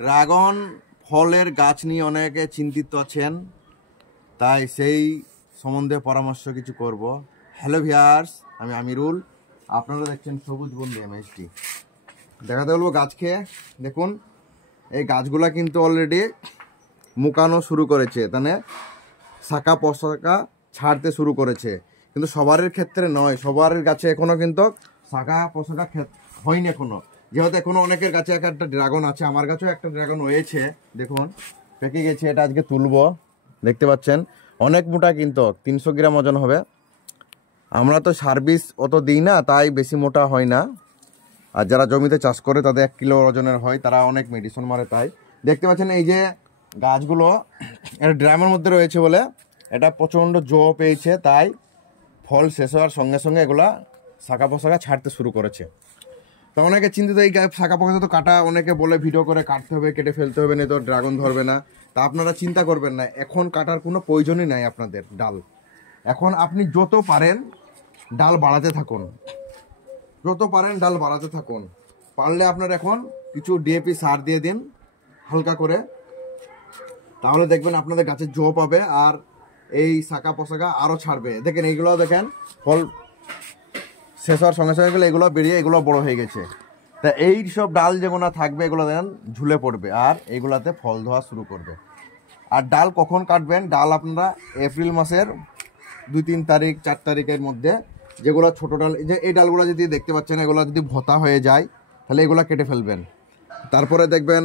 Dragon ফলের গাছ নিয়ে অনেকে চিন্তিত আছেন, তাই সেই সম্বন্ধে পরামর্শ কিছু করব। হ্যালো ভিউয়ার্স, আমি আমিরুল, আপনারা দেখছেন সবুজ বন্ধু MSD। দেখাতে বলবো গাছকে। দেখুন, এই গাছগুলা কিন্তু অলরেডি মুকানো শুরু করেছে, মানে শাখা পোশাকা ছাড়তে শুরু করেছে, কিন্তু সবার ক্ষেত্রে নয়। সবার গাছে এখনো কিন্তু শাখা পোশাকা হয়নি এখনো, যেহেতু এখনো অনেকের কাছে একটা ড্রাগন আছে। আমার কাছেও একটা ড্রাগন হয়েছে, দেখুন পেকে গেছে। এটা আজকে তুলবো, দেখতে পাচ্ছেন অনেক মোটা, কিন্তু 300 গ্রাম ওজন হবে। আমরা তো সার্ভিস অত দিই না, তাই বেশি মোটা হয় না। আর যারা জমিতে চাষ করে তাদের 1 কিলো ওজনের হয়, তারা অনেক মেডিসিন মারে। তাই দেখতে পাচ্ছেন এই যে গাছগুলো এটা ড্রামের মধ্যে রয়েছে বলে এটা প্রচণ্ড জো পেয়েছে, তাই ফল শেষ হওয়ার সঙ্গে সঙ্গে এগুলা শাখা পোশাকা ছাড়তে শুরু করেছে। তো অনেকে চিন্তিত, এই শাখা পোশাকা তো কাটা, অনেকে বলে ভিডিও করে কাটতে হবে, কেটে ফেলতে হবে, না তো ড্রাগন ধরবে না। তা আপনারা চিন্তা করবেন না, এখন কাটার কোনো প্রয়োজনই নাই আপনাদের ডাল। এখন আপনি যত পারেন ডাল বাড়াতে থাকুন, যত পারেন ডাল বাড়াতে থাকুন। পারলে আপনার এখন কিছু DAP সার দিয়ে দিন হালকা করে, তাহলে দেখবেন আপনাদের গাছের জো পাবে আর এই শাখা পোশাকা আরও ছাড়বে। দেখেন এইগুলো, দেখেন ফল শেষ হওয়ার সঙ্গে সঙ্গে এগুলো এগুলো বেরিয়ে এগুলো বড় হয়ে গেছে। তা এই সব ডাল যেগুলো থাকবে এগুলো দেখেন ঝুলে পড়বে আর এগুলাতে ফল ধোয়া শুরু করবে। আর ডাল কখন কাটবেন? ডাল আপনারা এপ্রিল মাসের 2-3 তারিখ 4 তারিখের মধ্যে, যেগুলো ছোট ডাল, যে এই ডালগুলো যদি দেখতে পাচ্ছেন এগুলো যদি ভোতা হয়ে যায় তাহলে এগুলো কেটে ফেলবেন। তারপরে দেখবেন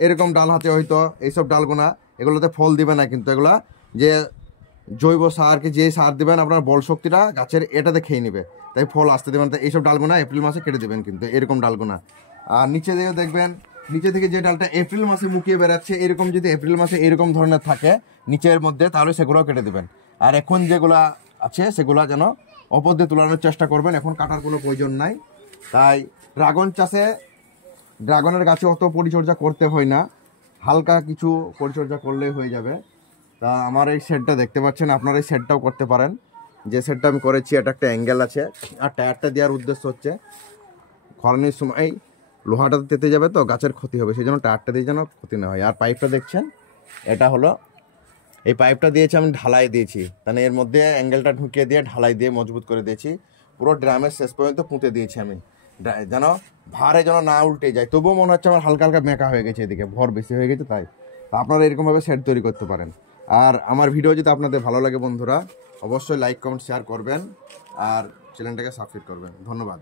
এরকম ডাল হাতে হয়তো এইসব ডালগুনা এগুলোতে ফল দিবে না, কিন্তু এগুলা যে জৈব সারকে যে সার দেবেন আপনার বল শক্তিটা গাছের এটাতে খেয়ে নেবে, তাই ফল আসতে দেবেন। তাই এইসব ডালগুনা এপ্রিল মাসে কেটে দেবেন, কিন্তু এরকম ডালগুনা। আর নিচে দিয়ে দেখবেন নিচে থেকে যে ডালটা এপ্রিল মাসে মুখিয়ে বেড়াচ্ছে, এরকম যদি এপ্রিল মাসে এরকম ধরনের থাকে নিচের মধ্যে, তাহলে সেগুলোও কেটে দেবেন। আর এখন যেগুলা আছে সেগুলা যেন অপর দিয়ে তোলানোর চেষ্টা করবেন, এখন কাটার কোনো প্রয়োজন নাই। তাই ড্রাগন চাষে ড্রাগনের গাছে অত পরিচর্যা করতে হয় না, হালকা কিছু পরিচর্যা করলেই হয়ে যাবে। তা আমার এই সেটটা দেখতে পাচ্ছেন, আপনারা এই সেটটাও করতে পারেন। যে সেটটা আমি করেছি এটা একটা অ্যাঙ্গেল আছে, আর টায়ারটা দেওয়ার উদ্দেশ্য হচ্ছে খরানির সময় লোহাটা তেতে যাবে তো গাছের ক্ষতি হবে, সেই জন্য টায়ারটা দিয়ে যেন ক্ষতি না হয়। আর পাইপটা দেখছেন, এটা হলো এই পাইপটা দিয়েছি আমি ঢালাই দিয়েছি, তাহলে এর মধ্যে অ্যাঙ্গেলটা ঢুকিয়ে দিয়ে ঢালাই দিয়ে মজবুত করে দিয়েছি। পুরো ড্রামের শেষ পর্যন্ত পুঁতে দিয়েছি আমি, যেন ভারে যেন না উল্টে যায়। তবুও মনে হচ্ছে আমার হালকা হালকা মেকা হয়ে গেছে, এদিকে ভর বেশি হয়ে গেছে। তাই আপনারা এরকমভাবে সেট তৈরি করতে পারেন। আর আমার ভিডিও যদি আপনাদের ভালো লাগে বন্ধুরা, অবশ্যই লাইক কমেন্ট শেয়ার করবেন আর চ্যানেলটাকে সাবস্ক্রাইব করবেন। ধন্যবাদ।